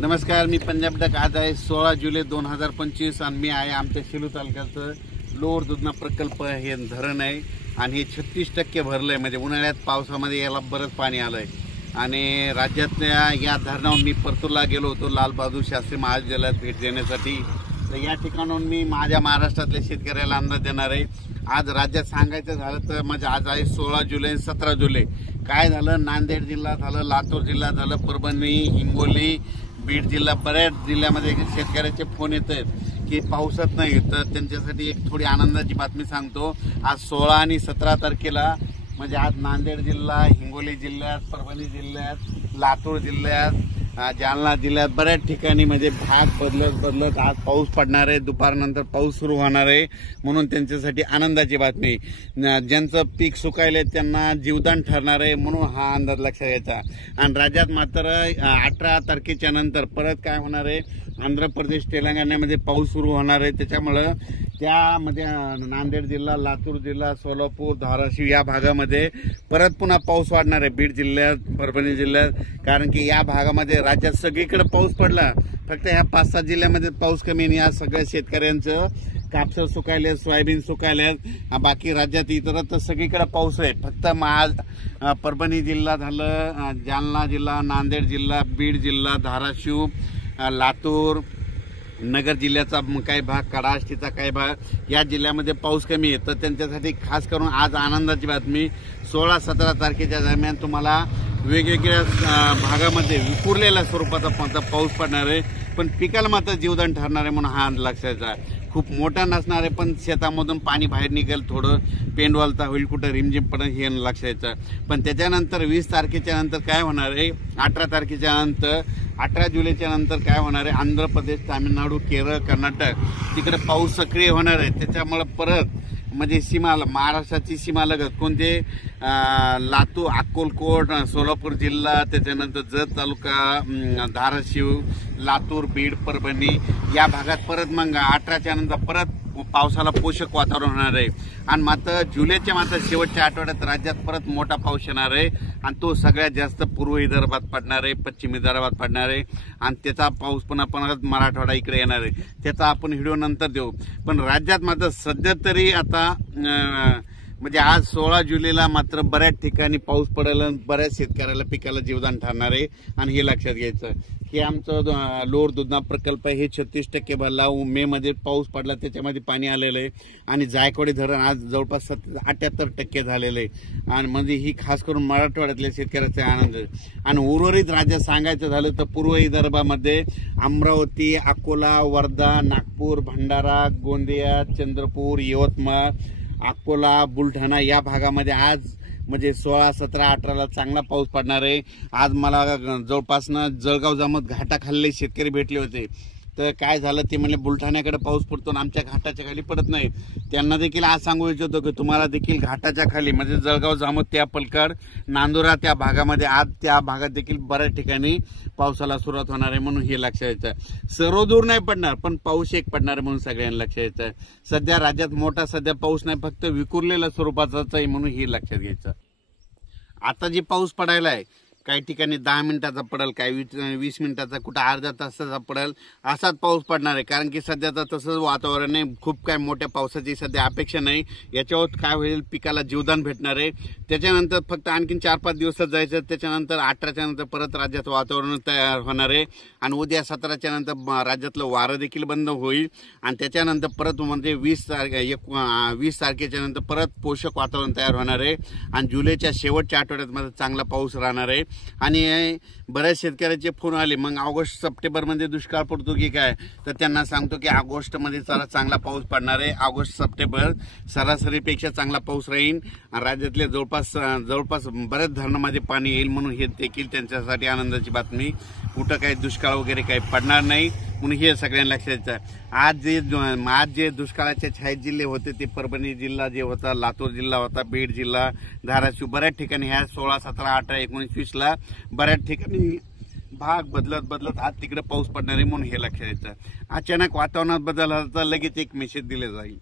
नमस्कार, मी पंजाब डक। आज आहे 16 जुलै 2025 आणि मी आहे आमच्या सेलू तालुक्याचं लोअर दुधना प्रकल्प हे धरण आहे आणि हे 36% भरलंय। म्हणजे उन्हाळ्यात पावसामध्ये याला बरंच पाणी आलंय आणि राज्यातल्या या धरणावर मी परतूरला गेलो होतो लाल बहादूर शास्त्री महाविद्यालयात भेट देण्यासाठी। तर या ठिकाणाहून मी माझ्या महाराष्ट्रातल्या शेतकऱ्याला अंदाज देणार आहे। आज राज्यात सांगायचं झालं तर म्हणजे आज आहे 16 जुलै 17 जुलै काय झालं, नांदेड जिल्हा झालं, लातूर जिल्हा झालं, परभणी, हिंगोली, बीड जिल्हा, बऱ्याच जिल्ह्यामध्ये शेतकऱ्याचे फोन येत आहेत की पावसात नाही। तर त्यांच्यासाठी एक थोडी आनंदाची बातमी सांगतो। आज 16 आणि 17 तारखेला म्हणजे आज नांदेड जिल्हा, हिंगोली जिल्ह्यात, परभणी जिल्ह्यात, लातूर जिल्ह्यात, जालना जिल्ह्यात बऱ्याच ठिकाणी म्हणजे भाग बदलत आज पाऊस पडणार आहे। दुपारनंतर पाऊस सुरू होणार आहे म्हणून त्यांच्यासाठी आनंदाची बातमी। ज्यांचं पीक सुकायले त्यांना जीवदान ठरणार आहे म्हणून हा अंदाज लक्षात घ्यायचा। आणि राज्यात मात्र 18 तारखेच्या नंतर परत काय होणार आहे, आंध्र प्रदेश, तेलंगणामध्ये पाऊस सुरू होणार आहे। त्याच्यामुळं त्यामध्ये नांदेड जिल्हा, लातूर जिल्हा, सोलापूर, धाराशिव या भागामध्ये परत पुन्हा पाऊस वाढणार आहे। बीड जिल्ह्यात, परभणी जिल्ह्यात, कारण की या भागामध्ये राज्यात सगळीकडे पाऊस पडला, फक्त ह्या 5-7 जिल्ह्यामध्ये पाऊस कमी आहे। या सगळ्या शेतकऱ्यांचं कापसा सुकायले, सोयाबीन सुकायले, बाकी राज्यात इतरत्र सगळीकडे पाऊस आहे। फक्त परभणी जिल्हा झालं, जालना जिल्हा, नांदेड जिल्हा, बीड जिल्हा, धाराशिव, लातूर, नगर जिल्ह्याचा काही भाग, कडाष्टीचा काही भाग या जिल्ह्यामध्ये पाऊस कमी आहे। तर त्यांच्यासाठी खास करून आज आनंदाची बातमी, 16-17 तारखेच्या दरम्यान तुम्हाला वेगवेगळ्या भागामध्ये विखुरलेल्या स्वरूपाचा पाऊस पडणार आहे, पण पिकाला मात्र जीवदान ठरणार आहे म्हणून हा लक्षाचा। खूप मोठा नसणार आहे पण शेतामधून पाणी बाहेर निघेल, थोडं पेंडवालता होईल, कुठं रिमझिम पडेल हे लक्षायचं। पण त्याच्यानंतर 20 तारखेच्या नंतर काय होणार आहे, 18 तारखेच्या नंतर, 18 जुलैच्या नंतर काय होणार आहे, आंध्र प्रदेश, तामिळनाडू, केरळ, कर्नाटक तिकडे पाऊस सक्रिय होणार आहे। त्याच्यामुळे परत म्हणजे सीमाला, महाराष्ट्राची सीमालगत कोणते लातूर, अक्कलकोट, सोलापूर जिल्हा, त्याच्यानंतर जत तालुका, धाराशिव, लातूर, बीड, परभणी या भागात परत मग 18च्या नंतर परत पावसाला पोषक वातावरण होणार आहे। आणि मात्र जुलैच्या मात्र शेवटच्या आठवड्यात राज्यात परत मोठा पाऊस येणार आहे आणि तो सगळ्यात जास्त पूर्व विदर्भात पडणार आहे, पश्चिम विदर्भात पडणार आहे आणि त्याचा पाऊस पुन्हा मराठवाडा इकडे येणार आहे। त्याचा आपण व्हिडिओ नंतर देऊ। पण राज्यात मात्र सध्या तरी आता म्हणजे आज 16 जुलैला मात्र बऱ्याच ठिकाणी पाऊस पडेल, बऱ्याच शेतकऱ्याला पिकाला जीवदान ठरणार आहे। आणि हे लक्षात घ्यायचं की आमचं लोअर दुधना प्रकल्प हे 36% भरला। मे मध्ये पाऊस पडला, त्याच्यामध्ये पाणी आलेलं आहे आणि जायकवाडी धरण आज जवळपास 78% झालेलं आहे। आणि म्हणजे ही खास करून मराठवाड्यातल्या शेतकऱ्याचा आनंद आहे। आणि उर्वरित राज्यात सांगायचं झालं तर पूर्व विदर्भामध्ये अमरावती, अकोला, वर्धा, नागपूर, भंडारा, गोंदिया, चंद्रपूर, यवतमाळ, अकोला, बुलढाणा या भागामध्ये आज म्हणजे 16, 17, 18ला चांगला पाऊस पडणार आहे। आज मला जवळपासनं जळगाव जामोद घाटाखाली शेतकरी भेटले होते, तर काय झालं ते म्हणजे बुलढाण्याकडे पाऊस पडतो आणि आमच्या घाटाच्या खाली पडत नाही। त्यांना देखील आज सांगू इच्छितो की तुम्हाला देखील घाटाच्या खाली म्हणजे जळगाव जामोद, त्या पलकड, नांदुरा त्या भागामध्ये आज त्या भागात देखील बऱ्याच ठिकाणी पावसाला सुरुवात होणार आहे म्हणून हे लक्षात यायचं। सर्व दूर नाही पडणार पण पाऊस एक पडणार आहे म्हणून सगळ्यांना लक्षात यायचं। सध्या राज्यात मोठा सध्या पाऊस नाही, फक्त विखुरलेल्या स्वरूपाचाच आहे म्हणून हे लक्षात घ्यायचं। आता जे पाऊस पडायला आहे काही ठिकाणी 10 मिनिटाचा पडेल, काही 20 मिनिटाचा, कुठं अर्धा तासाचा पडेल, असाच पाऊस पडणार आहे। कारण की सध्या तर तसंच वातावरण आहे, खूप काय मोठ्या पावसाची सध्या अपेक्षा नाही। याच्यावर काय होईल, पिकाला जीवदान भेटणार आहे। त्याच्यानंतर फक्त आणखीन 4-5 दिवसात जायचं, त्याच्यानंतर 18च्या नंतर परत राज्यात वातावरण तयार होणार आहे आणि उद्या 17च्या नंतर राज्यातलं वारं देखील बंद होईल आणि त्याच्यानंतर परत म्हणजे 20 तारखेच्या नंतर परत पोषक वातावरण तयार होणार आहे आणि जुलैच्या शेवटच्या आठवड्यात मध्ये चांगला पाऊस राहणार आहे। आणि बऱ्याच शेतकऱ्याचे फोन आले, मग ऑगस्ट सप्टेंबरमध्ये दुष्काळ पडतो की काय, तर त्यांना सांगतो की ऑगस्टमध्ये चांगला पाऊस पडणार आहे। ऑगस्ट सप्टेंबर सरासरीपेक्षा चांगला पाऊस राहील आणि राज्यातले जवळपास बऱ्याच धरणामध्ये पाणी येईल म्हणून हे देखील त्यांच्यासाठी आनंदाची बातमी। कुठं काही दुष्काळ वगैरे काही पडणार नाही म्हणून हे सगळ्यांना लक्षात आहे। आज जे दुष्काळाचे छायेत जिल्हे होते ते परभणी जिल्हा जे होता, लातूर जिल्हा होता, बीड जिल्हा, धाराशिव बऱ्याच ठिकाणी ह्या 16, 17, 18, 19, 20ला बऱ्याच ठिकाणी भाग बदलत आज तिकडे पाऊस पडणार आहे म्हणून हे लक्षात यायचं। अचानक वातावरणात बदल झाला तर लगेच एक मेसेज दिले जाईल।